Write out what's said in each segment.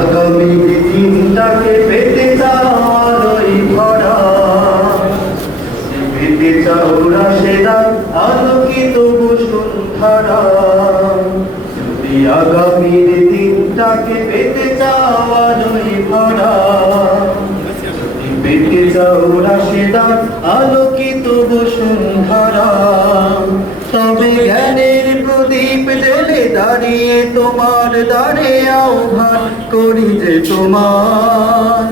আগামী দিনটাকে পেতে চাওয়ারই ভরা, পেতে চাও রাশেদার আলোকিত বসুন্ধরা। যদি আগামীর দিনটাকে পেতে চাওয়ারই ভরা, পেতে চাও রাশেদার আলোকিত বসুন্ধরা, তবে জ্ঞানের প্রদীপ জেলে দাঁড়িয়ে তোমার দ্বারে আহ্বান করি যে তোমার,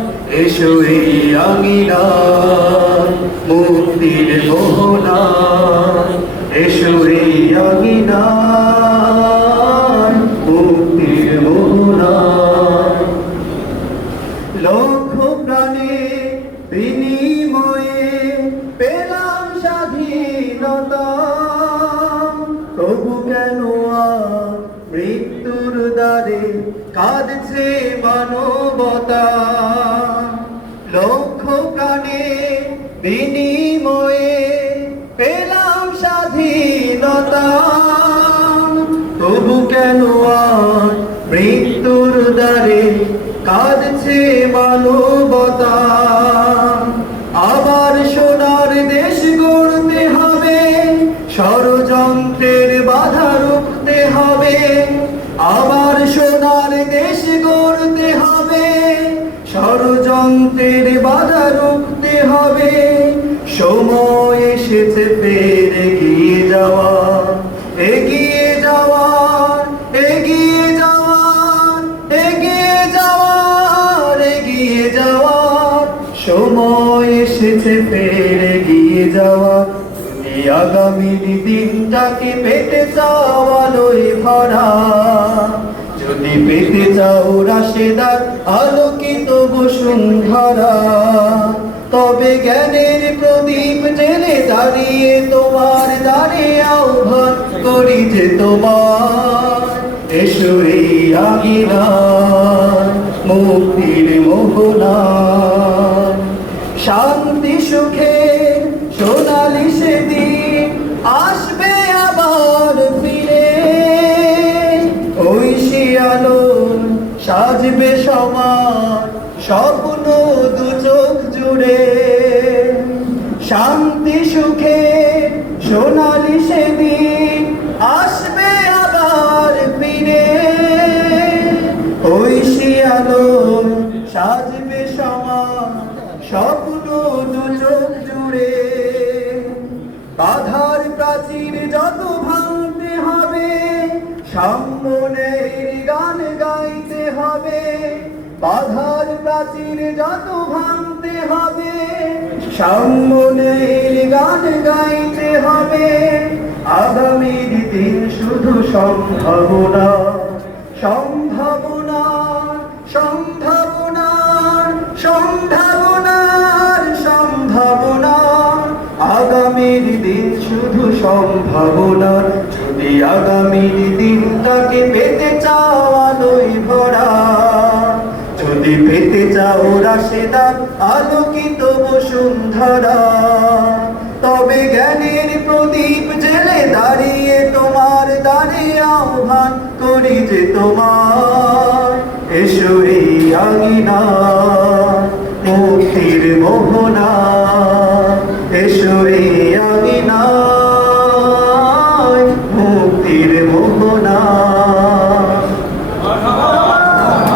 এসো এই আঙিনায় মুক্তির মোহনায়, এসো এই আঙিনায় মুক্তির মোহনায়। লক্ষ প্রাণে বিনিময়ে পেলাম স্বাধীনতা, তবু কেন মৃত্যুর দ্বারে কাঁদছে মানবতা। লক্ষ প্রাণে বিনিময়ে পেলাম স্বাধীনতা, তবু কেন মৃত্যুর দ্বারে কাঁদছে মানবতা। আবার সোনার দেশ গড়তে হবে, ষড়যন্ত্রের বাধা রুখতে হবে। আবার সোনার দেশ গড়তে হবে, ষড়যন্ত্রের বাধা রুখতে হবে। সময় এসেছে ফের এগিয়ে যাওয়া, এগিয়ে যাওয়ার, এগিয়ে যাওয়ার, এগিয়ে যাওয়ার, এগিয়ে যাওয়ার। সময় এসেছে ফের এগিয়ে যাওয়া। এই আগামীর দিনটাকে পেতে চাও আলোয় ভরা, যদি পেতে চাও রাশেদার আলোকিত বসুন্ধরা, তবে জ্ঞানের প্রদীপ জেলে দাঁড়িয়ে তোমার দ্বারে আহ্বান করি যে তোমার, এসো এই আঙিনায় মুক্তির মোহনায়। শান্তি সুখে সোনালি সেদিন আসবে আবার ফিরে, ঐশী আলো সাজবে সমাজ স্বপ্ন দু চোখ জুড়ে। শান্তি সুখে সোনালি সেদিন আসবে আবার ফিরে, ঐশী আলো সাজবে সমাজ স্বপ্ন দু চোখ জুড়ে। বাধার প্রাচীর যত ভাঙতে হবে, সামনের গান গাইতে হবে। বাধার প্রাচীর যত ভাঙতে হবে, সামনের গান গাইতে হবে। আগামীর দিন শুধু সম্ভাবনা, সম্ভাবনা, সম্ভাবনার, সম্ভাবনার, সম্ভাবনা। আগামীর দিন শুধু সম্ভাবনা, যদি আগামীর দিনটাকে পেতে চাও আলোয় ভরা, যদি পেতে চাও রাশেদার আলোকিত বসুন্ধরা, তবে জ্ঞানের প্রদীপ জেলে দাঁড়িয়ে তোমার দ্বারে আহ্বান করি যে তোমার, এসো এই আঙিনায় মুক্তির মোহনায়, এসো এই আঙিনায় মুক্তির মোহনায়।